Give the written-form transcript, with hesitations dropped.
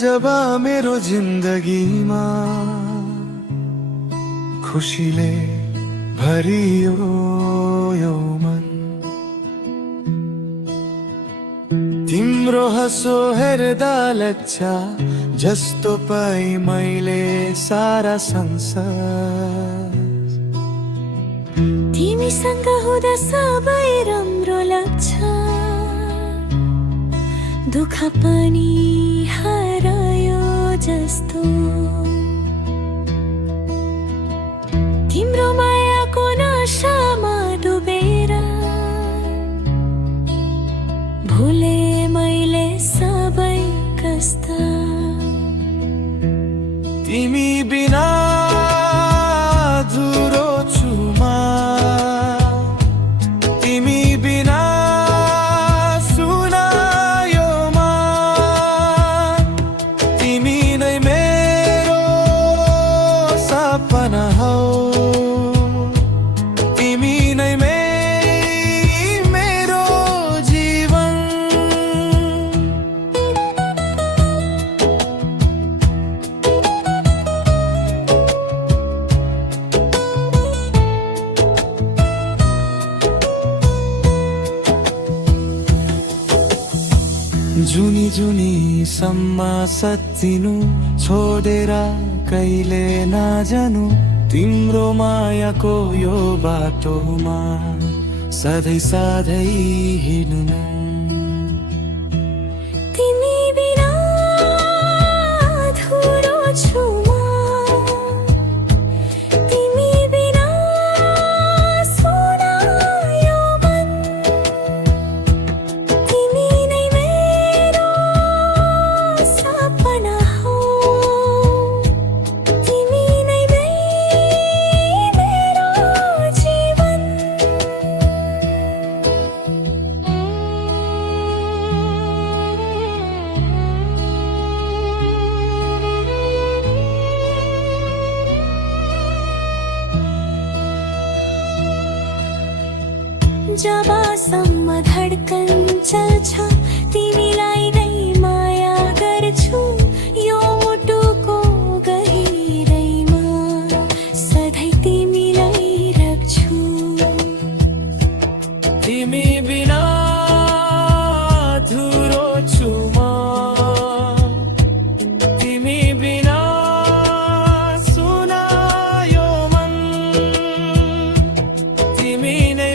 जब मेरो जिन्दगीमा खुसीले भरियो यो मन, तिम्रो हँसो हेर्दा लच्छा जस्तो पाइ मैले सारा संसार। तिमीसँग हुँदा सबै राम्रो लाग्छ, दुःख पनि हरायो जस्तो। तिम्रो मायाको नशामा डुबेर भुले मैले सबै कस्ता। तिमी बिना अधुरो छु म, तिमी बिना सुना यो मन। तिमी नै मेरो सपना हौ, तिमी नै मेरो जीवन। जुनी जुनी सम्म सत्तिनु छोडेर कहिले नजानु, तिम्रो मायाको यो बाटोमा सधैँ सधैँ हिँड्नु। तिमी बिना अधुरो छु म, तिमी बिना सुना यो मन। तिमी नै मेरो सपना हौ, तिमी नै मेरो जीवन। जबसम्म धड्कन चल्छ तिमीलाई नै माया गर्छु, यो मुटुको गहिरैमा सधैँ तिमीलाई राख्छु। तिमी बिना अधुरो छु म, तिमी बिना सुना यो मन। तिमी नै